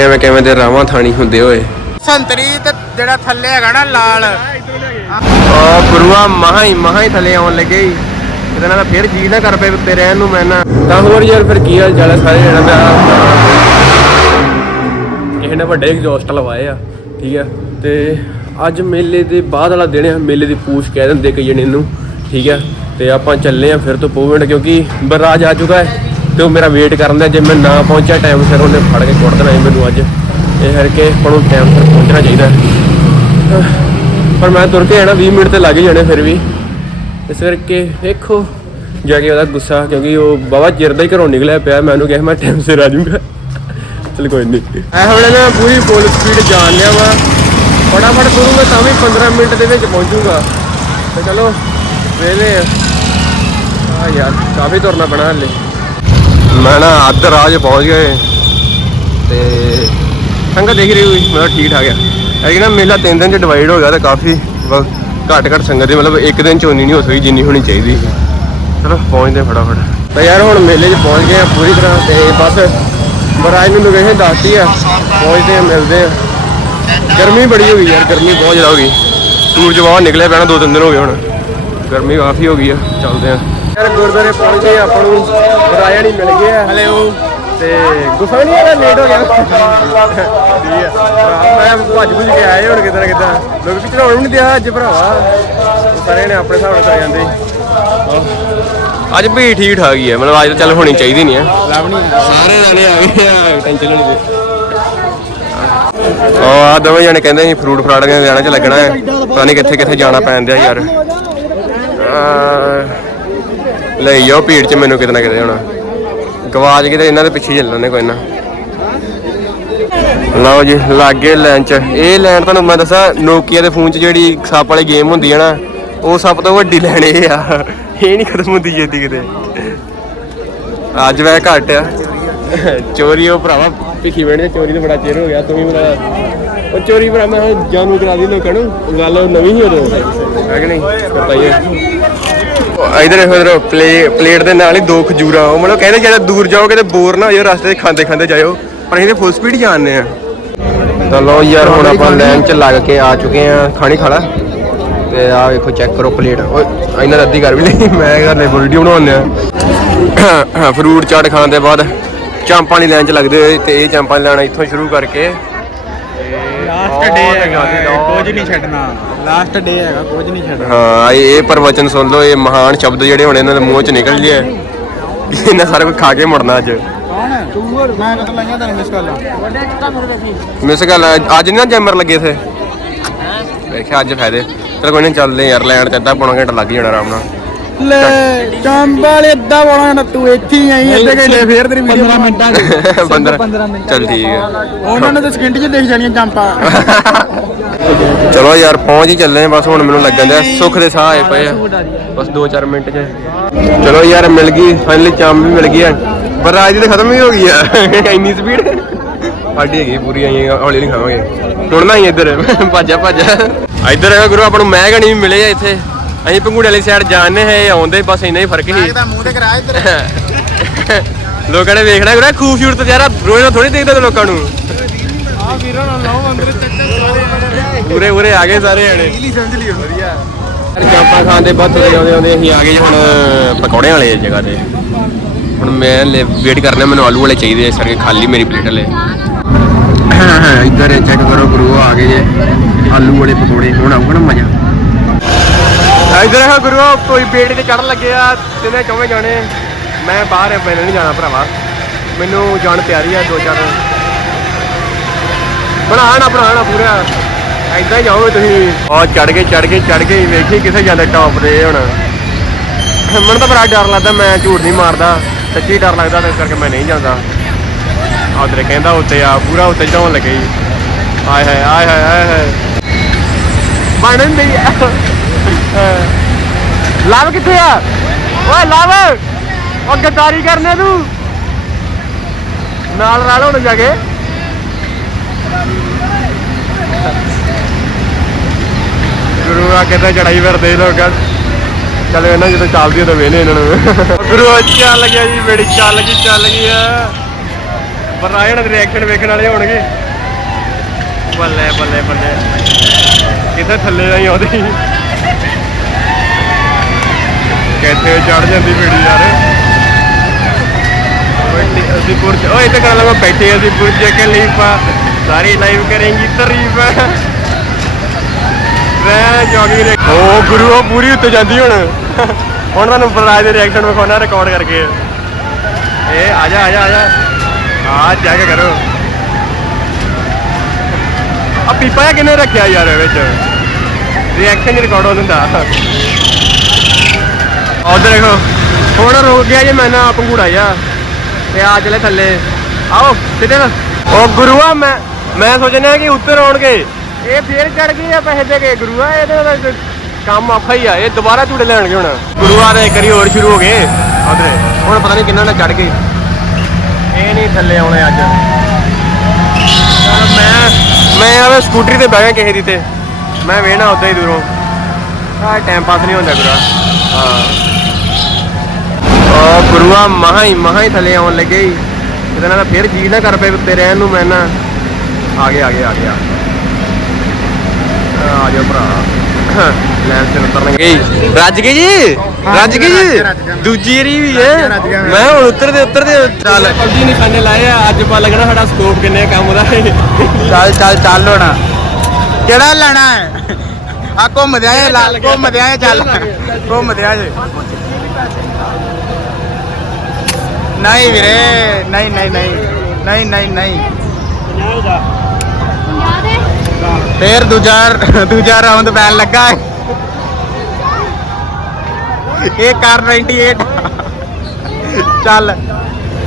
ਕਿਵੇਂ ਕਿਵੇਂ ਦੇ ਰਾਵਾਂ ਥਾਣੀ ਹੁੰਦੇ ਹੋਏ ਸੰਤਰੀ ਤੇ ਜਿਹੜਾ ਥੱਲੇ ਹੈਗਾ ਨਾ ਲਾਲ। ਆ ਗੁਰੂਆ ਮਹਾ ਹੀ ਮਹਾ ਹੀ ਥੱਲੇ ਆਉਣ ਲੱਗੇ ਹੀ ਇਹਦੇ ਨਾਲ ਫਿਰ ਜੀ ਨਾ ਕਰ ਪਏ ਉੱਤੇ ਰਹਿਣ ਨੂੰ ਮੈਂ ਨਾ। ਤਾਂ ਹੋਰ ਯਾਰ ਫਿਰ ਕੀ ਹਾਲ ਚਾਲ ਹੈ ਸਾਰੇ ਜਣਾ ਦਾ? ਕਿਸੇ ਨੇ ਵੱਡੇ ਐਗਜ਼ੌਸਟ ਲਵਾਏ ਆ ਠੀਕ ਹੈ ਤੇ ਅੱਜ ਮੇਲੇ ਦੇ ਬਾਅਦ ਵਾਲਾ ਦਿਨ ਹੈ ਮੇਲੇ ਦੀ ਪੂਛ ਕਹਿ ਦਿੰਦੇ ਕਈ ਜਣੇ ਨੂੰ ਠੀਕ ਹੈ ਤੇ ਆਪਾਂ ਚੱਲੇ ਆ ਫਿਰ ਤੋਂ ਪੋਵਿੰਡ ਕਿਉਂਕਿ ਬਰਾਜ ਆ ਚੁੱਕਾ ਹੈ। ਤੇ ਉਹ ਮੇਰਾ ਵੇਟ ਕਰਨ ਦਾ ਜੇ ਮੈਂ ਨਾ ਪਹੁੰਚਿਆ ਟਾਈਮ ਸਿਰ ਉਹਨੇ ਫੜ ਕੇ ਕੁੱਟ ਦੇਣਾ ਸੀ ਮੈਨੂੰ ਅੱਜ। ਇਹ ਕਰਕੇ ਆਪਾਂ ਨੂੰ ਟਾਈਮ ਸਿਰ ਪਹੁੰਚਣਾ ਚਾਹੀਦਾ। ਪਰ ਮੈਂ ਤੁਰ ਕੇ ਆਣਾ 20 ਮਿੰਟ ਤੇ ਲੱਗ ਹੀ ਜਾਣੇ ਫਿਰ ਵੀ। ਇਸ ਕਰਕੇ ਵੇਖੋ, ਜਾ ਕੇ ਉਹਦਾ ਗੁੱਸਾ, ਕਿਉਂਕਿ ਉਹ ਬਾਬਾ ਚਿਰ ਦਾ ਹੀ ਘਰੋਂ ਨਿਕਲਿਆ ਪਿਆ, ਮੈਂ ਉਹਨੂੰ ਕਿਹਾ ਮੈਂ ਟਾਈਮ ਸਿਰ ਆ ਜਾਊਂਗਾ। ਚਲ ਕੋਈ ਨਹੀਂ ਐ ਹੁਣ ਨਾ ਪੂਰੀ ਫੁੱਲ ਸਪੀਡ ਜਾਣ ਲਿਆ ਵਾ। ਫਟਾਫਟ ਤੁਰੂੰਗਾ ਤਾਂ ਵੀ 15 ਮਿੰਟ ਦੇ ਵਿੱਚ ਪਹੁੰਚੂਗਾ। ਤੇ ਚਲੋ ਵੇਲੇ ਆ। ਆ ਯਾਰ, ਕਾਫੀ ਤੁਰਨਾ ਪੈਣਾ ਹਲੇ। ਮੈਂ ਨਾ ਅੱਧ ਰਾਜ ਪਹੁੰਚ ਗਏ ਤੇ ਸੰਗਤ ਦੇਖ ਰਹੀ ਹੋਈ ਮਤਲਬ ਠੀਕ ਠਾਕ ਆ। ਇਹ ਨਾ ਮੇਲਾ ਤਿੰਨ ਦਿਨ ਚ ਡਿਵਾਈਡ ਹੋ ਗਿਆ ਤੇ ਕਾਫੀ ਵ- ਘੱਟ ਘੱਟ ਸੰਗਤ ਦੀ, ਮਤਲਬ ਇੱਕ ਦਿਨ ਚ ਉਨੀ ਨਹੀਂ ਹੋ ਸਕੀ, ਜਿੰਨੀ ਹੋਣੀ ਚਾਹੀਦੀ ਸੀ। ਚਲੋ, ਪਹੁੰਚਦੇ ਫਟਾਫਟ। ਤਾਂ ਯਾਰ ਹੁਣ ਮੇਲੇ 'ਚ ਪਹੁੰਚ ਗਏ ਆ ਪੂਰੀ ਤਰ੍ਹਾਂ ਤੇ ਬਸ ਬਰਾਜ ਨੂੰ ਲੋਕੇਸ਼ਨ ਦੱਸਤੀ ਆ, ਪਹੁੰਚਦੇ ਆ, ਮਿਲਦੇ ਆ। ਗਰਮੀ ਬੜੀ ਹੋ ਗਈ ਯਾਰ, ਗਰਮੀ ਬਹੁਤ ਜ਼ਿਆਦਾ ਹੋ ਗਈ। ਸੂਰਜ ਬਾਹਰ ਨਿਕਲਿਆ ਪੈਣਾ ਦੋ ਤਿੰਨ ਦਿਨ ਹੋ ਗਏ ਹੁਣ। ਗਰਮੀ ਕਾਫੀ ਹੋ ਗਈ ਆ, ਚੱਲਦੇ ਆ। ਯਾਰ ਗੁਰਦੁਆਰੇ ਪਹੁੰਚ ਗਏ ਆਪਾਂ ਨੂੰ ਬਰਾਇਆ ਨਹੀਂ ਮਿਲ ਗਿਆ। ਹਲੋ ਤੇ ਗੁੱਸਾ ਨਹੀਂ ਆਇਆ ਲੇਟ ਹੋ ਗਿਆ। ਠੀਕ ਆ ਮੈਂ ਭੱਜ ਭੁੱਜ ਕੇ ਆਏ ਹੁਣ ਕਿਦਾਂ ਕਿਦਾਂ ਲੋਕ ਵੀ ਚੜਾਉਣ ਨਹੀਂ ਦਿਆ ਅੱਜ ਭਰਾਵਾ। ਉਹ ਸਾਰੇ ਨੇ ਆਪਣੇ ਹਿਸਾਬ ਨਾਲ ਕਰ ਜਾਂਦੇ। ਅੱਜ ਵੀ ਠੀਕ ਠਾਕ ਹੀ ਹੈ ਮਤਲਬ ਅੱਜ ਤਾਂ ਚੱਲ ਹੋਣੀ ਚਾਹੀਦੀ ਨਹੀਂ ਹੈ। ਸਾਰੇ ਜਾਣੇ ਆ ਗਏ ਆ ਟੈਨਸ਼ਨ ਨਹੀਂ ਉਹ ਆ ਦੋਵੇਂ ਜਣੇ ਕਹਿੰਦੇ ਸੀ ਫਰੂਟ ਫਰਾਟ ਦੇ ਜਾਣਾ ਚ ਲੱਗਣਾ ਹੈ। ਪਤਾ ਨਹੀਂ ਕਿੱਥੇ ਕਿੱਥੇ ਜਾਣਾ ਪੈਣ ਦਿਆ ਯਾਰ। ਅਹ ਲੈ ਜਾਓ, ਭੀੜ ਚ ਮੈਨੂੰ ਕਿਤੇ ਨਾ ਕਿਤੇ ਹੁਣ ਗਵਾਚ ਕਿਤੇ ਇਹਨਾਂ ਦੇ ਪਿੱਛੇ ਚੱਲਣੇ ਕੋਈ ਨਾ। ਲਓ ਜੀ, ਲਾਗੇ ਲੈਣ ਚ। ਇਹ ਲੈਣ ਤੁਹਾਨੂੰ ਮੈਂ ਦੱਸਾਂ, ਨੋਕੀਆ ਦੇ ਫੋਨ ਚ ਜਿਹੜੀ ਸੱਪ ਵਾਲੀ ਗੇਮ ਹੁੰਦੀ ਹੈ ਨਾ, ਉਹ ਸਭ ਤੋਂ ਵੱਡੀ ਲੈਣ ਇਹ ਆ। ਇਹ ਨਹੀਂ ਖਤਮ ਹੁੰਦੀ ਜੇਦੀ ਕਿਤੇ। ਅੱਜ ਵੈ ਘੱਟ ਆ। ਚੋਰੀ ਉਹ ਭਰਾਵਾ ਪਿੱਛੇ ਬੈਠੇ ਚੋਰੀ ਤੇ ਬੜਾ ਚਿਰ ਹੋ ਗਿਆ, ਤੂੰ ਵੀ ਮੇਰਾ ਉਹ ਚੋਰੀ ਭਰਾ ਮੈਂ ਹੁਣ ਜਾਨੂ ਕਰਾ ਦੀ ਲੋਕਾਂ ਨੂੰ। ਗੱਲ ਨਵੀਂ ਹੀ ਉਦੋਂ। ਹੈ ਕਿ ਨਹੀਂ? ਪਤਾ ਹੀ ਹੈ ਇਧਰ ਇਧਰ ਪਲੇ ਪਲੇਟ ਦੇ ਨਾਲ ਹੀ ਦੋ ਖਜੂਰਾ ਉਹ ਮਤਲਬ ਕਹਿੰਦੇ ਜਿਹੜਾ ਦੂਰ ਜਾਓਗੇ ਤੇ ਬੋਰ ਨਾ ਹੋਇਓ ਰਸਤੇ 'ਚ ਖਾਂਦੇ ਖਾਂਦੇ ਜਾਇਓ ਪਰ ਅਸੀਂ ਤੇ ਫੁੱਲ ਸਪੀਡ ਜਾਂਦੇ ਆ ਤਾਂ ਲਓ ਯਾਰ ਹੁਣ ਆਪਾਂ ਲਾਈਨ 'ਚ ਲੱਗ ਕੇ ਆ ਚੁੱਕੇ ਆ ਖਾਣੀ ਖਾਲਾ ਤੇ ਆ ਵੇਖੋ ਚੈੱਕ ਕਰੋ ਪਲੇਟ। ਓਏ ਇਹਨਾਂ ਦਾ ਅੱਧੀ ਕਰ ਵੀ ਲਈ। ਮੈਂ ਕਰ ਲੈ ਵੀਡੀਓ ਬਣਾਉਂਦੇ ਆ ਫਰੂਟ ਚਾਟ ਖਾਣ ਦੇ ਬਾਅਦ ਚਾਂਪਾਂ ਦੀ ਲਾਈਨ 'ਚ ਲੱਗਦੇ ਹੋਏ ਤੇ ਇਹ ਚਾਂਪਾਂ ਲਾਈਨ ਇੱਥੋਂ ਸ਼ੁਰੂ ਕਰਕੇ ਲਾਸਟ ਡੇ ਹੈਗਾ ਕੁਝ ਨਹੀਂ ਛੱਡਣਾ। ਲਾਸਟ ਡੇ ਹੈਗਾ ਕੁਝ ਨਹੀਂ ਛੱਡਣਾ। ਹਾਂ ਇਹ ਇਹ ਪ੍ਰਵਚਨ ਸੁਣ ਲਓ ਇਹ ਮਹਾਨ ਸ਼ਬਦ ਜਿਹੜੇ ਹੁਣ ਇਹਨਾਂ ਦੇ ਮੂੰਹ 'ਚ ਨਿਕਲ ਗਏ। ਇਹਨਾਂ ਸਾਰਾ ਕੁਝ ਖਾ ਕੇ ਮੁੜਨਾ ਅੱਜ। ਕੌਣ ਤੂੰ ਹੋਰ ਮੈਂ ਕਦੋਂ ਲਾਈਆਂ ਤੈਨੂੰ ਮਿਸ ਕਾਲਾਂ ਮਿਸ ਗੱਲ ਅੱਜ ਨਹੀਂ ਨਾ ਜੈਮਰ ਲੱਗੇ ਥੇ ਵੇਖਿਆ ਅੱਜ ਫਾਇਦੇ। ਚਲ ਕੋਈ ਨਹੀਂ ਚੱਲਦੇ ਯਾਰ ਲੈਣ ਤੇ ਅੱਧਾ ਪੌਣਾ ਘੰਟਾ ਲੱਗ ਹੀ ਜਾਣਾ ਆਰਾਮ ਨਾਲ। ਲੈ ਚੰਬਾਲੇ ਅੱਧਾ ਬੋਣਾ ਨਾ ਤੂੰ ਇੱਥੇ ਹੀ ਆਈ ਅੱਧੇ ਘੰਟੇ ਫੇਰ ਤੇਰੀ ਵੀਡੀਓ 15 ਮਿੰਟਾਂ ਚ। 15 ਚੱਲ ਠੀਕ ਹੈ। ਉਹਨਾਂ ਨੂੰ ਤਾਂ ਸਕਿੰਟ 'ਚ ਦੇਖ ਜਾਣੀਆਂ ਜੰਪਾਂ ਚਲੋ ਯਾਰ ਪਹੁੰਚ ਹੀ ਚੱਲੇ ਬਸ ਹੁਣ ਮੈਨੂੰ ਲੱਗਣ ਦਿਆ ਸੁੱਖ ਦੇ ਸਾਹ ਆਏ ਪਏ ਆ। ਬਸ 2-4 ਮਿੰਟ ਚ। ਚਲੋ ਯਾਰ ਮਿਲ ਗਈ ਫਾਈਨਲੀ ਚਾਮ ਵੀ ਮਿਲ ਗਈ ਆ। ਪਰ ਰਾਜ ਦੀ ਤਾਂ ਖਤਮ ਹੀ ਹੋ ਗਈ ਆ। ਇੰਨੀ ਸਪੀਡ ਸਾਡੀ ਹੈਗੀ ਪੂਰੀ ਆਈ ਹੌਲੀ ਨਹੀਂ ਖਾਵਾਂਗੇ। ਟੁਰਨਾ ਹੀ ਇੱਧਰ। ਭੱਜਾ ਭੱਜਾ। ਇੱਧਰ ਹੈਗਾ ਗੁਰੂ ਆਪਾਂ ਨੂੰ ਮੈਂ ਗਣੀ ਵੀ ਮਿਲੇ ਆ ਇੱਥੇ। ਅਸੀਂ ਪੰਗੂੜੇ ਵਾਲੀ ਸਾਈਡ ਜਾਣਨੇ ਹੈ ਆਉਂਦੇ ਬਸ ਇੰਨਾ ਹੀ ਫ਼ਰਕ ਸੀ ਦਾ ਮੂੰਹ ਤੇ ਕਰਾ ਇੱਧਰ। ਲੋਕਾਂ ਨੇ ਵੇਖਣਾ ਗੁਰੂ ਖੂਬਸੂਰਤ ਯਾਰ ਰੋਜ਼ ਨਾ ਥੋੜੀ ਦੇਖਦਾ ਤੂੰ ਲੋਕਾਂ ਨੂੰ। ਆ ਵੀਰਾਂ ਨਾਲ ਲਾਓ ਅੰਦਰ ਚੱਕਰ ਪੂਰੇ ਉਰੇ ਆ ਗਏ ਸਾਰੇ ਜਣੇ। ਲੀਲੀ ਸਮਝ ਲਿਓ। ਵਧੀਆ। ਯਾਰ ਚਾਂਪਾ ਖਾਣ ਦੇ ਬਾਅਦ ਤੁਰੇ ਆਉਂਦੇ ਆਉਂਦੇ ਅਸੀਂ ਆ ਗਏ ਜੀ ਹੁਣ ਪਕੌੜਿਆਂ ਵਾਲੇ ਜਗ੍ਹਾ ਤੇ। ਹੁਣ ਮੈਂ ਵੇਟ ਕਰਨਾ ਮੈਨੂੰ ਆਲੂ ਵਾਲੇ ਚਾਹੀਦੇ ਇਸ ਕਰਕੇ ਖਾਲੀ ਮੇਰੀ ਪਲੇਟ ਹਲੇ। ਇੱਧਰ ਚੈੱਕ ਕਰੋ ਗੁਰੂ ਆ ਗਏ ਜੇ। ਆਲੂ ਵਾਲੇ ਪਕੌੜੇ ਹੁਣ ਆਊਗਾ ਨਾ ਮਜ਼ਾ? ਇੱਧਰ ਹੈ ਗੁਰੂ, ਕੋਈ ਪੇਟ ਤੇ ਚੜਨ ਲੱਗੇ ਆ ਤਿੰਨੇ ਚੌਵੇਂ ਜਾਣੇ। ਮੈਂ ਬਾਹਰ ਮੈਨੂੰ ਨਹੀਂ ਜਾਣਾ ਭਰਾਵਾ। ਮੈਨੂੰ ਜਾਣ ਤਿਆਰੀ ਆ, ਦੋ ਚਾਰ। ਬਣਾਣਾ ਬਣਾਣਾ ਪੂਰਾ। ਐਦਾਂ ਹੀ ਜਾਓਗੇ ਤੁਸੀਂ। ਉਹ ਚੜ ਗਏ ਚੜ ਗਏ ਚੜ ਗਏ। ਵੇਖੀ ਕਿੱਥੇ ਜਾਂਦਾ ਟੌਪ ਤੇ ਹੁਣ। ਮੈਨੂੰ ਤਾਂ ਬੜਾ ਡਰ ਲੱਗਦਾ, ਮੈਂ ਝੂਠ ਨਹੀਂ ਮਾਰਦਾ। ਸੱਚੀ ਡਰ ਲੱਗਦਾ, ਤੇ ਇਸ ਕਰਕੇ ਮੈਂ ਨਹੀਂ ਜਾਂਦਾ। ਆਦਰੇ ਕਹਿੰਦਾ ਉੱਤੇ ਆ, ਪੂਰਾ ਉੱਤੇ ਚੜਾਉਣ ਲੱਗੇ। ਜੀ ਆਏ ਹਾਏ ਆਏ ਹਾਏ ਆਏ ਹਾਏ। ਬਣਨ ਨਹੀਂ ਲਵ ਕਿੱਥੇ ਆ? ਓਏ ਲਵ ਉਹ ਗੱਦਾਰੀ ਕਰਨੇ ਤੂੰ। ਨਾਲ ਨਾਲ ਹੁਣ ਜਾ ਕੇ। ਗੁਰੂ ਆ ਕਿਤੇ ਚੜਾਈ ਫਿਰਦੇ ਲੋਕਾਂ ਚੱਲ ਇਹਨਾਂ ਜਦੋਂ ਚੱਲਦੀ ਤਾਂ ਵੇਨੇ ਇਹਨਾਂ ਨੂੰ। ਗੁਰੂ ਚੱਲ ਗਿਆ ਜੀ ਬੜੀ ਚੱਲ ਗਈ ਚੱਲ ਗਈ ਆ। ਆ ਜਿਹੜਾ ਰਿਐਕਸ਼ਨ ਵੇਖਣ ਵਾਲੇ ਹੋਣਗੇ। ਬੱਲੇ ਬੱਲੇ ਬੱਲੇ। ਕਿੱਥੇ ਥੱਲੇ ਆਈ ਉਹਦੀ? ਕਿੱਥੇ ਚੜ ਜਾਂਦੀ ਵੀੜੀ ਯਾਰ। ਵੱਡੀ ਅਸੀਂ ਪੁਰਜ ਓਏ ਇੱਥੇ ਕਰ ਲਵਾਂ ਬੈਠੇ ਅਸੀਂ ਪੁਰਜ ਕੇ ਲਈ ਸਾਰੀ ਲਾਈਵ ਕਰਾਂਗੀ ਤਾਰੀਫ ਮੈਂ ਜੋਗਿੰਗ ਦੇ ਓ, ਗੁਰੂ, ਉਹ ਪੂਰੀ ਉੱਤੇ ਜਾਂਦੀ ਹੁਣ। ਹੁਣ ਤੁਹਾਨੂੰ ਬਲਰਾਜ ਦੇ ਰਿਐਕਸ਼ਨ ਵਿਖਾਉਣਾ ਰਿਕਾਰਡ ਕਰਕੇ। ਇਹ, ਆ ਜਾ ਆ ਜਾ ਆ ਜਾ। ਆ, ਜਾ ਕੇ ਕਰੋ। ਆ ਪੀਪਾ ਕਿਨੇ ਰੱਖਿਆ ਯਾਰ ਵਿੱਚ? ਰਿਐਕਸ਼ਨ ਰਿਕਾਰਡ ਹੋ ਦਿੰਦਾ। ਉਧਰ ਦੇਖੋ। ਹੁਣ ਰੁਕ ਗਿਆ ਜੇ, ਮੈਂ ਨਾ ਪੰਗੂੜਾ ਜਾ ਤੇ ਆ ਚਲੇ ਥੱਲੇ। ਆਓ ਕਿਤੇ ਨਾ ਉਹ ਗੁਰੂਆ ਮੈਂ ਮੈਂ ਸੋਚਣਾ ਕਿ ਉੱਤਰ ਆਉਣਗੇ। ਇਹ ਫੇਰ ਚੜ ਗਏ ਆ ਪੈਸੇ ਦੇ ਕੇ ਗੁਰੂਆ ਇਹਦੇ ਦਾ ਕੰਮ ਔਖਾ ਹੀ ਆ, ਇਹ ਦੁਬਾਰਾ ਝੂੜੇ ਲੈਣਗੇ ਹੁਣ। ਗੁਰੂਆ ਦੇ ਇੱਕ ਹੋਰ ਸ਼ੁਰੂ ਹੋ ਗਏ। ਉਧਰ ਹੁਣ ਪਤਾ ਨਹੀਂ ਕਿੰਨਾ ਨਾਲ ਚੜ ਗਏ। ਇਹ ਨਹੀਂ ਥੱਲੇ ਆਉਣੇ ਅੱਜ। ਮੈਂ ਮੈਂ ਆਵੇ ਸਕੂਟਰੀ ਤੇ ਬਹਿ ਗਿਆ ਕਿਸੇ ਦੀ ਤੇ। ਮੈਂ ਵੇਹਣਾ ਉਦਾਂ ਹੀ ਦੂਰੋਂ। ਆ ਟਾਈਮ ਪਾਸ ਨਹੀਂ ਹੁੰਦਾ ਗੁਰਾ ਹਾਂ। ਉਹ ਗੁਰੂਆ ਮਹਾ ਹੀ ਮਹਾ ਹੀ ਥੱਲੇ ਆਉਣ ਲੱਗੇ ਹੀ। ਇਹਦੇ ਨਾਲ ਫਿਰ ਜੀ ਨਾ ਕਰ ਪਏ ਉੱਤੇ ਰਹਿਣ ਨੂੰ ਮੈਂ ਨਾ। ਆ ਗਿਆ ਆ ਗਿਆ ਆ ਗਿਆ ਆ ਜਾ ਭਰਾ। ਲੈਣ ਤੇ ਉਤਰਨਗੇ ਰੱਜ ਗਏ ਜੀ? ਰੱਜ ਗਏ ਜੀ? ਦੂਜੀ ਰੀ ਵੀ ਹੈ। ਮੈਂ ਹੁਣ ਉਤਰਦੇ ਉਤਰਦੇ। ਚੱਲ। ਪਬਜੀ ਨਿਸ਼ਾਨੇ ਲਾਏ ਆ। ਅੱਜ ਪਾ ਲੱਗਣਾ ਸਾਡਾ ਸਕੋਪ ਕਿੰਨੇ ਕੰਮ ਦਾ। ਚੱਲ ਚੱਲ ਚੱਲ ਹੋਣਾ। ਕਿਹੜਾ ਲੈਣਾ ਹੈ? ਆ ਘੁੰਮਦੇ ਆਏ ਲਾ ਘੁੰਮਦੇ ਆਏ ਚੱਲ। ਘੁੰਮਦੇ ਆਏ। ਨਹੀਂ ਵੀਰੇ ਨਹੀਂ ਨਹੀਂ ਨਹੀਂ ਨਹੀਂ ਨਹੀਂ ਨਹੀਂ। ਫੇਰ ਦੂਜਾ ਦੂਜਾ ਰਾਉਂਡ ਪੈਣ ਲੱਗਾ ਹੈ। ਇਹ ਕਾਰ 98 ਚੱਲ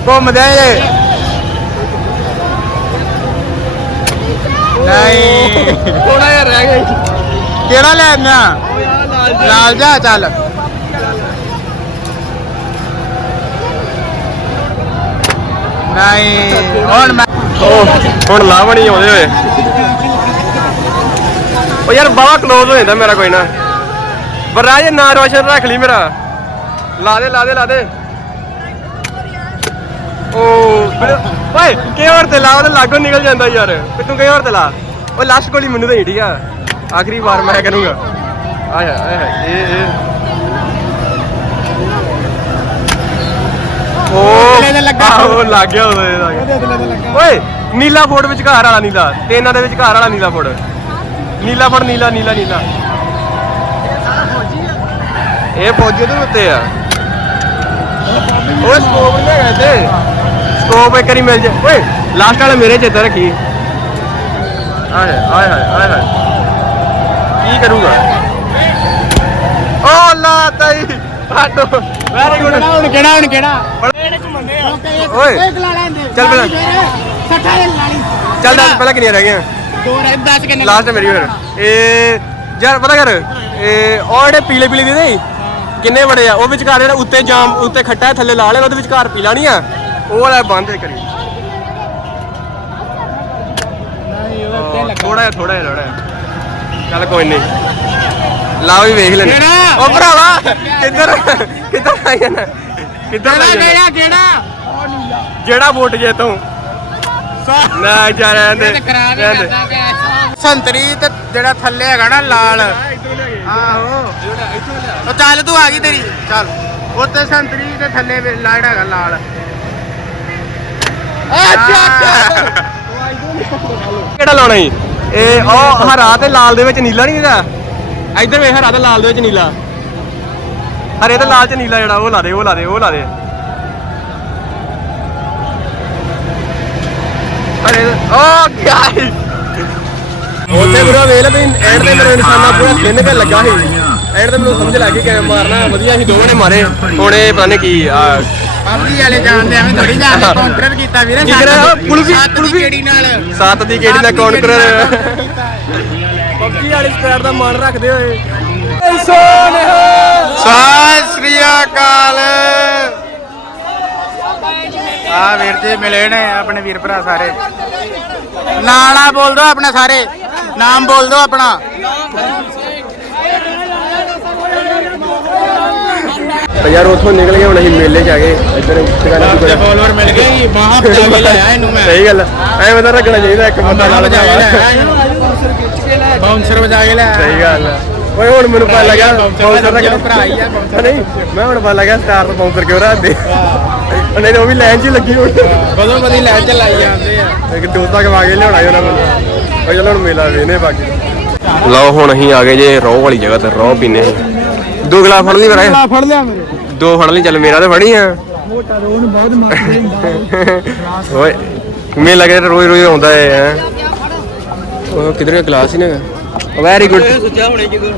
ਘੁੰਮਦੇ ਆਏ ਨਹੀਂ। ਥੋੜਾ ਜਿਹਾ ਰਹਿ ਗਿਆ। ਕਿਹੜਾ ਲੈਣਾ। ਲਾਲ ਜਾ ਚੱਲ। ਨਹੀਂ ਹੁਣ ਮੈਂ ਹੁਣ ਲਾਵਣ ਆਉਂਦੇ ਹੋਏ। ਉਹ ਯਾਰ ਬਾਵਾ ক্লোਜ਼ ਹੋ ਜਾਂਦਾ ਮੇਰਾ ਕੋਈ ਨਾ। ਬਰਾਜ ਨਾ ਰੋਸ਼ਨ ਰੱਖ ਲਈ ਮੇਰਾ। ਲਾ ਦੇ ਲਾ ਦੇ ਲਾ ਦੇ। ਉਹ ਓਏ ਕਿ ਹੋਰ ਤੇ ਲਾ, ਉਹਦੇ ਲਾਗੋਂ ਨਿਕਲ ਜਾਂਦਾ ਯਾਰ। ਤੇ ਤੂੰ ਕਿ ਹੋਰ ਤੇ ਲਾ। ਉਹ ਲਾਸਟ ਗੋਲੀ ਮੈਨੂੰ ਦੇ ਠੀਕ ਆ? ਆਖਰੀ ਵਾਰ ਮੈਂ ਕਰੂੰਗਾ। ਆਏ ਹਾਏ ਇਹ ਇਹ। ਉਹ ਥੱਲੇ ਤੇ ਲੱਗਾ। ਆਹੋ ਲੱਗ ਗਿਆ ਉਹਦੇ ਲੱਗ। ਓਏ ਨੀਲਾ ਫੋੜ ਵਿੱਚ ਘਰ ਵਾਲਾ ਨੀਲਾ। ਤੇ ਇਹਨਾਂ ਦੇ ਵਿੱਚ ਘਰ ਵਾਲਾ ਨੀਲਾ ਫੋੜ। ਨੀਲਾ ਫੋੜ ਨੀਲਾ ਨੀਲਾ ਨੀਲਾ। ਇਹ ਫੌਜੀ ਦੇ ਉੱਤੇ ਆ। ਓਏ ਸਕੋਪ ਨਹੀਂ ਹੈਗਾ ਤੇ ਸਕੋਪ ਇੱਕ ਵਾਰੀ ਮਿਲ ਜਾ। ਓਏ ਲਾਸਟ ਵਾਲਾ ਮੇਰੇ ਚੇਤੇ ਰੱਖੀ। ਆਏ ਆਏ ਆਏ ਹਾਏ ਕੀ ਕਰੂਗਾ? ਓ ਲਾ ਤਾਈ ਆਟੋ ਵੈਰੀ ਗੁੱਡ ਹੁਣ ਕਿਹੜਾ ਹੁਣ ਕਿਹੜਾ? ਓਏ ਚੱਲ ਪਹਿਲਾਂ। ਸੱਠਾ ਦੇ ਲਾਲੀ ਚੱਲ ਦੱਸ ਪਹਿਲਾਂ ਕਿੰਨੀਆਂ ਰਹਿ ਗਈਆਂ? ਦੋ ਰਹਿ 10 ਕਿੰਨੇ ਲਾਸਟ ਮੇਰੀ ਫਿਰ ਇਹ ਯਾਰ ਪਤਾ ਕਰ ਇਹ ਉਹ ਜਿਹੜੇ ਪੀਲੇ ਪੀਲੇ ਦੇ ਨਹੀਂ ਕਿੰਨੇ ਬੜੇ ਆ ਉਹ ਵਿਚਕਾਰ ਜਿਹੜਾ ਉੱਤੇ ਜਾਮ ਉੱਤੇ ਖੱਟਾ ਹੈ, ਥੱਲੇ ਲਾਲ ਹੈ ਉਹਦੇ ਵਿਚਕਾਰ ਪੀਲਾ ਨਹੀਂ ਆ। ਉਹ ਵਾਲਾ ਬੰਦ ਕਰੀ। ਥੋੜਾ ਜਿਹਾ ਥੋੜਾ ਜਿਹਾ ਥੋੜਾ ਜਿਹਾ। ਚੱਲ ਕੋਈ ਨਹੀਂ। ਲਾ ਵੀ ਵੇਖ ਲੈਣੇ ਕਿਹੜਾ? ਉਹ ਭਰਾਵਾ ਕਿੱਧਰ? ਜਾਣਾ ਜਾਣਾ ਕਿਹੜਾ ਜਿਹੜਾ ਵੋਟ ਜੇ ਤੂੰ। ਨਾ ਜਾ ਰਹਿਣ ਦੇ ਕਰਾ ਰਹਿਣ ਦੇ ਸੰਤਰੀ ਤੇ ਜਿਹੜਾ ਥੱਲੇ ਹੈਗਾ ਨਾ ਲਾਲ। ਆਹੋ। ਉਹ ਚੱਲ ਤੂੰ ਆ ਗਈ ਤੇਰੀ। ਚੱਲ। ਉੱਤੇ ਸੰਤਰੀ ਤੇ ਥੱਲੇ ਵੀ ਲਾਲ ਹੈਗਾ ਲਾਲ। ਕਿਹੜਾ ਲਾਉਣਾ ਜੀ ਇਹ ਉਹ ਹਰਾ ਤੇ ਲਾਲ ਦੇ ਵਿੱਚ ਨੀਲਾ ਨਹੀਂ ਇਹਦਾ ਇੱਧਰ ਵੇਖ ਹਰਾ ਤੇ ਲਾਲ ਦੇ ਵਿੱਚ ਨੀਲਾ। ਹਰੇ ਤੇ ਲਾਲ ਚ ਨੀਲਾ ਜਿਹੜਾ ਉਹ ਲਾ ਦੇ ਉਹ ਲਾ ਦੇ ਉਹ ਲਾ ਦੇ। ਹਰੇ ਓ ਗਾਇਸ ਉੱਥੇ ਬੁਰਾ ਵੇਖ ਲੈ ਤੁਸੀਂ ਐਂਡ ਤੇ ਮੇਰੇ ਨਿਸ਼ਾਨਾ ਪੂਰਾ ਸਕਿਨ ਤੇ ਲੱਗਾ ਸੀ। ਐਂਡ ਤੇ ਮੈਨੂੰ ਸਮਝ ਲੱਗ ਗਈ ਕਿ ਮਾਰਨਾ ਵਧੀਆ ਸੀ ਦੋਵਾਂ ਨੇ ਮਾਰੇ। ਹੁਣ ਇਹ ਪਤਾ ਨਹੀਂ ਕੀ ਆ। ਪਬਜੀ ਵਾਲੇ ਜਾਣਦੇ ਐਵੇਂ ਥੋੜੀ ਜਾਣਦੇ ਕਾਉਂਟਰ ਕੀਤਾ ਵੀਰੇ ਕੀ ਦੀ ਕੁਲਫੀ। ਕਿਹੜੀ ਨਾਲ? ਸੱਤ ਦੀ ਕਿਹੜੀ ਨਾਲ ਪਬਜੀ ਵਾਲੀ ਸਪੈਰ ਦਾ ਮਾਨ ਰੱਖਦੇ ਹੋਏ। ਸਤਿ ਸ੍ਰੀ ਅਕਾਲ। ਆ ਵੀਰ ਜੀ ਮਿਲੇ ਨੇ ਆਪਣੇ ਵੀਰ ਭਰਾ ਸਾਰੇ। ਨਾਲਾ ਬੋਲ ਦੋ ਆਪਣਾ ਸਾਰੇ। ਨਾਮ ਬੋਲ ਦੋ ਆਪਣਾ। ਤੇ ਯਾਰ ਉੱਥੋਂ ਨਿਕਲ ਗਏ ਹੁਣ ਅਸੀਂ ਮੇਲੇ 'ਚ ਆ ਗਏ। ਇੱਧਰ ਦੁਕਾਨਾਂ ਤੇ ਦੁਕਾਨਾਂ ਫੋਲੋਅਰ ਮਿਲ ਗਏ ਜੀ ਬਾਹਾਂ ਪਜਾ ਕੇ ਲਿਆਇਆ ਇਹਨੂੰ ਮੈਂ। ਸਹੀ ਗੱਲ ਐ ਬੰਦਾ ਰੱਖਣਾ ਚਾਹੀਦਾ ਇੱਕ ਬੰਦਾ ਨਾਲ ਵਜਾ ਕੇ ਭਰਾਵਾ। ਲਿਆਇਆ ਬਾਉਂਸਰ ਵਜਾ ਕੇ ਲਿਆਇਆ। ਸਹੀ ਗੱਲ ਆ। ਓਏ ਹੁਣ ਮੈਨੂੰ ਪਤਾ ਲੱਗਾ ਬਾਊਂਸਰ ਬਾਊਂਸਰ ਦਾ ਦਾ ਭਰਾ ਹੀ ਆ, ਬਾਊਂਸਰ ਦਾ। ਨਹੀਂ ਮੈਂ ਹੁਣ ਪਤਾ ਲੱਗਾ ਸਟਾਰ ਦਾ ਬਾਊਂਸਰ ਕਿਉਂ ਰੱਖਦੇ ਨਹੀਂ ਉਹ ਵੀ ਲਾਈਨ 'ਚ ਲੱਗੀ ਹੋਣੀ ਬਦੋਂ ਬਦੀ ਲੈ ਚ ਲਾਈ ਜਾਂਦੇ ਆ। ਇੱਕ ਦੋਸਤਾਂ ਕਮਾ ਕੇ ਲਿਆਉਣਾ ਉਹਨਾਂ ਨੂੰ ਓਏ ਚਲੋ ਹੁਣ ਮੇਲਾ ਵੇਨੇ ਬਾਕੀ। ਲਓ ਹੁਣ ਅਸੀਂ ਆ ਗਏ ਜੇ ਰੋਹ ਵਾਲੀ ਜਗ੍ਹਾ ਤੇ ਰੋਹ ਪੀਨੇ ਦੋ ਗਲਾਸ ਫੜ ਲਈ ਮੇਰਾ ਫੜ ਲਿਆ ਮੇਰੇ ਦੋ ਫੜ ਲਈ ਚੱਲ ਮੇਰਾ ਤੇ ਫੜੀ ਆ। ਮੋਟਾ ਰੋਹ ਨੂੰ ਬਹੁਤ ਮਾਰਦੇ ਹੁੰਦਾ ਓਏ ਮੇਲਾ ਕਿਤੇ ਰੋਜ਼ ਰੋਜ਼ ਆਉਂਦਾ ਹੈ? ਹੈਂ। ਉਹ ਕਿਧਰ ਗਲਾਸ ਹੀ ਨਾ ਵੈਰੀ ਗੁੱਡ ਸੁੱਚਾ ਹੋਣੇ ਕਿਦੋਂ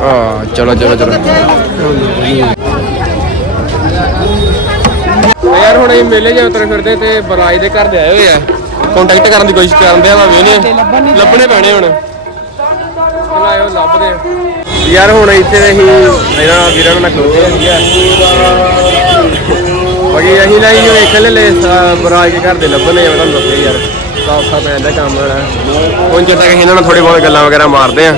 ਹਾਂ ਚਲੋ ਚਲੋ ਚਲੋ। ਯਾਰ ਹੁਣ ਇਹ ਮੇਲੇ ਜਾਂ ਉਤਰ ਫਿਰਦੇ ਤੇ ਬਰਾਜ ਦੇ ਘਰ ਦੇ ਆਏ ਹੋਏ ਆ। ਕੰਟੈਕਟ ਕਰਨ ਦੀ ਕੋਸ਼ਿਸ਼ ਕਰਦੇ ਆ ਵਾ ਵੇਨੇ ਲੱਭਣੇ ਪੈਣੇ ਹੁਣ। ਚਲੋ ਆਇਓ ਲੱਭਦੇ ਆ। ਯਾਰ ਹੁਣ ਇੱਥੇ ਅਸੀਂ ਇਹਨਾਂ ਵੀਰਾਂ ਨਾਲ ਖਲੋਤੇ ਆ ਬਾਕੀ ਅਸੀਂ ਨਾ ਹੀ ਵੇਖ ਲੈ ਲੈ ਬਰਾਜ ਦੇ ਘਰ ਦੇ ਲੱਭਣੇ ਆ ਮੈਂ ਤੁਹਾਨੂੰ ਦੱਸਿਆ ਯਾਰ। ਤਾਂ ਔਖਾ ਪੈ ਜਾਂਦਾ ਕੰਮ ਵਾਲਾ। ਹੁਣ ਜੇ ਤੱਕ ਇਹਨਾਂ ਨਾਲ ਥੋੜੀ ਬਹੁਤ ਗੱਲਾਂ ਵਗੈਰਾ ਮਾਰਦੇ ਆ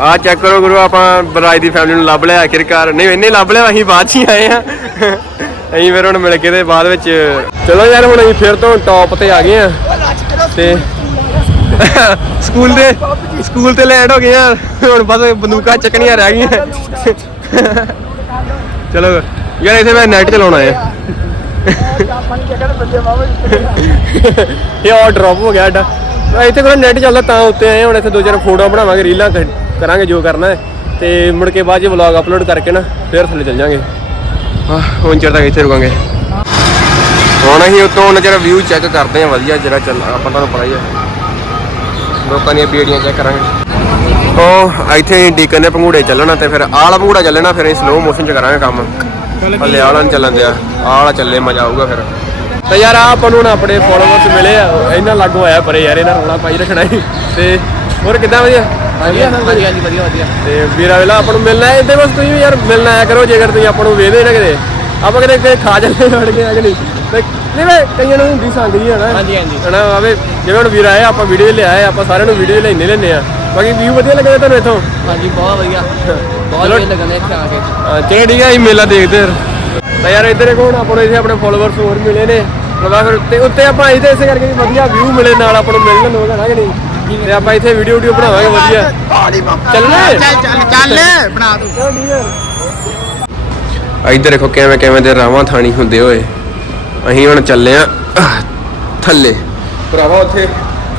ਆ ਚੈੱਕ ਕਰੋ ਗੁਰੂ, ਆਪਾਂ ਬਰਾਜ ਦੀ ਫੈਮਿਲੀ ਨੂੰ ਲੱਭ ਲਿਆ ਆਖਿਰਕਾਰ। ਨਹੀਂ, ਇੰਨੇ ਲੱਭ ਲਿਆ, ਅਸੀਂ ਬਾਅਦ 'ਚ ਹੀ ਆਏ ਆ ਅਸੀਂ ਫਿਰ ਹੁਣ ਮਿਲ ਕੇ ਤੇ ਬਾਅਦ ਵਿੱਚ ਚਲੋ ਯਾਰ, ਹੁਣ ਅਸੀਂ ਫਿਰ ਤੋਂ ਟੌਪ ਤੇ ਆ ਗਏ ਆ ਤੇ ਸਕੂਲ ਦੇ ਸਕੂਲ ਤੇ ਲੈਟ ਹੋ ਗਏ ਆ ਹੁਣ ਬਸ ਬੰਦੂਕਾਂ ਚੱਕਣੀਆਂ ਰਹਿ ਗਈਆਂ। ਚਲੋ ਯਾਰ, ਇੱਥੇ ਮੈਂ ਨੈਟ ਚਲਾਉਣਾ ਹੈ ਇਹ ਆ ਡ੍ਰੌਪ ਹੋ ਗਿਆ ਸਾਡਾ। ਇੱਥੇ ਕੋਲ ਨੈਟ ਚੱਲਦਾ ਤਾਂ ਉੱਤੇ ਆਏ ਹੁਣ ਇੱਥੇ ਦੋ ਚਾਰ ਫੋਟੋਆਂ ਬਣਾਵਾਂਗੇ, ਰੀਲਾਂ ਕਰਾਂਗੇ ਜੋ ਕਰਨਾ ਹੈ। ਤੇ ਮੁੜ ਕੇ ਬਾਅਦ ਚ ਵਲੌਗ ਅਪਲੋਡ ਕਰਕੇ ਨਾ, ਫਿਰ ਥੱਲੇ ਚੱਲ ਜਾਾਂਗੇ। ਆਹ, ਹੁਣ ਚਿਰ ਤੱਕ ਇੱਥੇ ਰੁਕਾਂਗੇ। ਹੁਣ ਅਸੀਂ ਉੱਤੋਂ ਉਹਨਾਂ ਚਿਰ ਵਿਊ ਚੈੱਕ ਕਰਦੇ ਆ ਵਧੀਆ ਜਿਹੜਾ ਚੱਲ, ਆਪਾਂ ਤੁਹਾਨੂੰ ਪਤਾ ਹੀ ਹੈ। ਲੋਕਾਂ ਦੀਆਂ ਬੀੜੀਆਂ ਚੈੱਕ ਕਰਾਂਗੇ। ਉਹ ਇੱਥੇ ਡੀਕਨ ਦੇ ਪੰਗੂੜੇ ਚੱਲਣਾ ਤੇ ਫਿਰ ਆਲਾ ਵਾਲਾ ਪੰਗੂੜਾ ਚੱਲਣਾ, ਫਿਰ ਅਸੀਂ ਸਲੋ ਮੋਸ਼ਨ ਚ ਕਰਾਂਗੇ ਕੰਮ। ਹਲੇ ਨੀ ਚੱਲਣ ਦਿਆ। ਆਹ ਵਾਲਾ ਚੱਲੇ ਮਜ਼ਾ ਆਊਗਾ ਫਿਰ। ਤੇ ਯਾਰ ਆਹ ਆਪਾਂ ਨੂੰ ਹੁਣ ਆਪਣੇ ਫੋਲੋਵਰਸ ਮਿਲੇ ਆ। ਇਹਨਾਂ ਲਾਗੂ ਆਇਆ ਪਰੇ ਯਾਰ ਇਹਨਾਂ ਰੌਲਾ ਪਾਈ ਰੱਖਣਾ ਸੀ ਤੇ ਹੋਰ ਕਿੱਦਾਂ ਵਧੀਆ? ਵਧੀਆ ਵਧੀਆ ਜੀ ਵਧੀਆ ਵਧੀਆ। ਤੇ ਵੀਰਾ ਵੇਲਾ ਆਪਾਂ ਨੂੰ ਮਿਲਣਾ ਹੈ। ਬਸ ਤੁਸੀਂ ਵੀ ਯਾਰ ਮਿਲਣਾ ਆਇਆ ਕਰੋ ਜੇਕਰ ਤੁਸੀਂ ਆਪਾਂ ਨੂੰ ਵੇਖਦੇ ਨਾ ਕਿਤੇ। ਆਪਾਂ ਕਿਤੇ ਕਿਤੇ ਖਾ ਚੱਲੇ ਵੜ ਕੇ ਆ ਕਿ ਨਹੀਂ। ਤੇ ਨਹੀਂ ਵੇ ਕਈਆਂ ਨੂੰ ਹੁੰਦੀ ਸੰਗ ਜੀ ਹੈ ਨਾ ਹਾਂਜੀ, ਹਾਂਜੀ। ਹਨਾ ਆਵੇ ਜਿਵੇਂ ਹੁਣ ਵੀਰਾ ਆਇਆ ਆਪਾਂ ਵੀਡੀਓ ਲਿਆਏ ਆਪਾਂ ਸਾਰਿਆਂ ਨੂੰ ਵੀਡੀਓ ਲੈਣੇ ਲੈਣੇ ਆ ਬਾਕੀ ਵੀਊ ਵਧੀਆ ਲੱਗਦਾ ਤੁਹਾਨੂੰ ਇੱਥੋਂ? ਹਾਂਜੀ ਬਹੁਤ ਵਧੀਆ। ਬਹੁਤ। ਵਧੀਆ ਲੱਗਣੇ ਇੱਥੇ ਆ ਕੇ। ਹਾਂ, ਚਲੋ ਠੀਕ ਹੈ ਅਸੀਂ ਮੇਲਾ ਦੇਖਦੇ ਹਾਂ। ਤਾਂ ਯਾਰ ਇੱਧਰ ਦੇਖੋ ਹੁਣ ਆਪਾਂ ਨੂੰ ਇੱਥੇ ਆਪਣੇ ਫੋਲੋਵਰਸ ਹੋਰ ਮਿਲੇ ਨੇ। ਲਗਾ ਫਿਰ ਤੇ ਉੱਤੇ ਆਪਾਂ ਇੱਥੇ ਇਸੇ ਕਰਕੇ ਵੀ ਵਧੀਆ ਵਿਊ ਮਿਲੇ ਨਾਲ ਆਪਾਂ ਨੂੰ ਮਿਲਣ ਨੂੰ ਹੈਗਾ ਕਿ ਨਹੀਂ? ਤੇ ਆਪਾਂ ਇੱਥੇ ਵੀਡੀਓ ਵੀਡੀਓ ਬਣਾਵਾਂਗੇ ਵਧੀਆ। ਚੱਲਣਾ ਹੈ? ਚੱਲ ਚੱਲ ਚੱਲ। ਬਣਾ ਦੂ ਹੈ। ਇੱਧਰ ਦੇਖੋ ਕਿਵੇਂ ਕਿਵੇਂ ਦੇ ਰਾਵਾਂ ਥਾਣੀ ਹੁੰਦੇ ਹੋਏ। ਅਸੀਂ ਹੁਣ ਚੱਲੇ ਆ ਥੱਲੇ। ਭਰਾਵਾ ਉੱਥੇ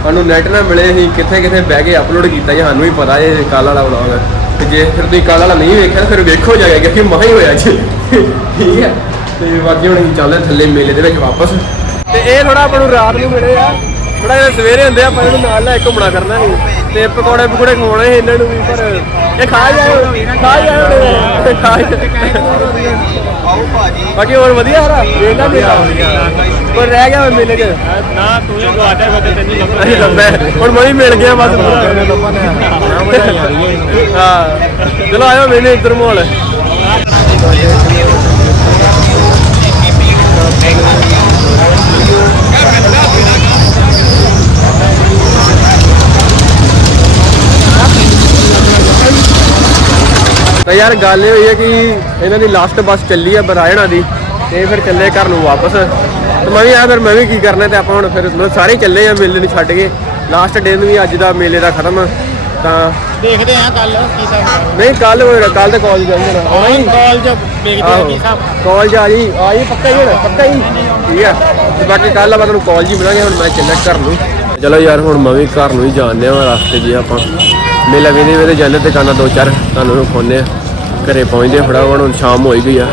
ਸਾਨੂੰ ਨੈਟ ਨਾ ਮਿਲੇ ਅਸੀਂ ਕਿੱਥੇ ਕਿੱਥੇ ਬਹਿ ਕੇ ਅਪਲੋਡ ਕੀਤਾ ਜੀ ਸਾਨੂੰ ਵੀ ਪਤਾ ਇਹ ਕੱਲ ਵਾਲਾ ਵਲੌਗ ਹੈ ਤੇ ਜੇ ਫਿਰ ਤੁਸੀਂ ਕੱਲ ਵਾਲਾ ਨਹੀਂ ਵੇਖਿਆ ਫਿਰ ਵੇਖੋ ਜਾਏਗਾ ਕਿਉਂਕਿ ਮਹਾ ਹੀ ਹੋਇਆ ਜੀ। ਠੀਕ ਹੈ? ਤੇ ਬਾਕੀ ਹੁਣ ਅਸੀਂ ਚੱਲਦੇ ਥੱਲੇ ਮੇਲੇ ਦੇ ਵਿੱਚ ਵਾਪਸ। ਤੇ ਇਹ ਥੋੜਾ ਆਪਾਂ ਨੂੰ ਰਾਤ ਨੂੰ ਮਿਲੇ ਆ। ਥੋੜਾ ਜਿਹਾ ਸਵੇਰੇ ਹੁੰਦੇ ਆ ਆਪਾਂ ਇਹਨੂੰ ਨਾਲ ਲੈ ਘੁੰਮਣਾ ਕਰਨਾ ਸੀ। ਤੇ ਪਕੌੜੇ ਪਕੌੜੇ ਖਵਾਉਣੇ ਸੀ ਇਹਨਾਂ ਨੂੰ ਵੀ ਪਰ ਇਹ ਖਾ ਜਾਓ ਖਾ ਜਾਓ ਖਾ ਬਾਕੀ ਹੋਰ ਵਧੀਆ ਹਰਾ ਵੇਖਦਾ ਵੀ ਪਰ ਰਹਿ ਗਿਆ ਮੇਲੇ 'ਚ। ਨਾ ਤੂੰ ਇਹ ਗਵਾਟਾ ਫਿਰ ਤੈਨੂੰ ਅਸੀਂ ਲੱਭੇ ਹੁਣ ਮੈਂ ਵੀ ਮਿਲ ਗਿਆ ਬਸ ਹਾਂ ਚਲੋ ਆਇਓ ਮੇਲੇ ਇੱਧਰ ਮੋਲ ਤਾਂ ਯਾਰ ਗੱਲ ਇਹ ਹੋਈ ਹੈ ਕਿ ਇਹਨਾਂ ਦੀ ਲਾਸਟ ਬੱਸ ਚੱਲੀ ਹੈ ਬਰਾਇਣਾ ਦੀ ਤੇ ਫਿਰ ਚੱਲੇ ਘਰ ਨੂੰ ਵਾਪਸ। ਤੇ ਮੈਂ ਵੀ ਆ ਫਿਰ ਮੈਂ ਵੀ ਕੀ ਕਰਨਾ ਤੇ ਆਪਾਂ ਹੁਣ ਫਿਰ ਮਤਲਬ ਸਾਰੇ ਚੱਲੇ ਆ ਮੇਲੇ ਨੂੰ ਛੱਡ ਕੇ। ਲਾਸਟ ਦਿਨ ਵੀ ਅੱਜ ਦਾ ਮੇਲੇ ਦਾ ਖਤਮ। ਤਾਂ ਦੇਖਦੇ ਆ ਕੱਲ ਕੀ ਹਿਸਾਬ ਨਹੀਂ ਕੱਲ ਹੋਏਗਾ ਕੱਲ ਤੇ ਕਾਲਜ ਜਾਣਾ। ਆਉਣਾ ਹੀ ਕਾਲਜ ਦੇਖਦੇ ਆ ਕੀ ਹਿਸਾਬ ਕਾਲਜ ਆ ਜੀ। ਆ ਜੀ ਪੱਕਾ ਹੀ ਹੁਣ ਪੱਕਾ ਹੀ। ਠੀਕ ਹੈ ਤੇ ਬਾਕੀ ਕੱਲ ਆਪਾਂ ਤੁਹਾਨੂੰ ਕਾਲਜ ਹੀ ਮਿਲਾਂਗੇ ਹੁਣ ਮੈਂ ਚੱਲਿਆ ਘਰ ਨੂੰ। ਚਲੋ ਯਾਰ ਹੁਣ ਮੈਂ ਵੀ ਘਰ ਨੂੰ ਹੀ ਜਾਣਦੇ ਆ ਰਸਤੇ ਜੀ ਆਪਾਂ। ਮੇਲਾ ਵੇਦੇ ਵੇਦੇ ਜਾਂਦੇ ਦੁਕਾਨਾਂ ਦੋ ਚਾਰ ਤੁਹਾਨੂੰ ਖੋਨੇ ਆ। ਘਰੇ ਪਹੁੰਚਦੇ ਫੜਾ ਹੁਣ ਸ਼ਾਮ ਹੋਈ ਗਈ ਆ।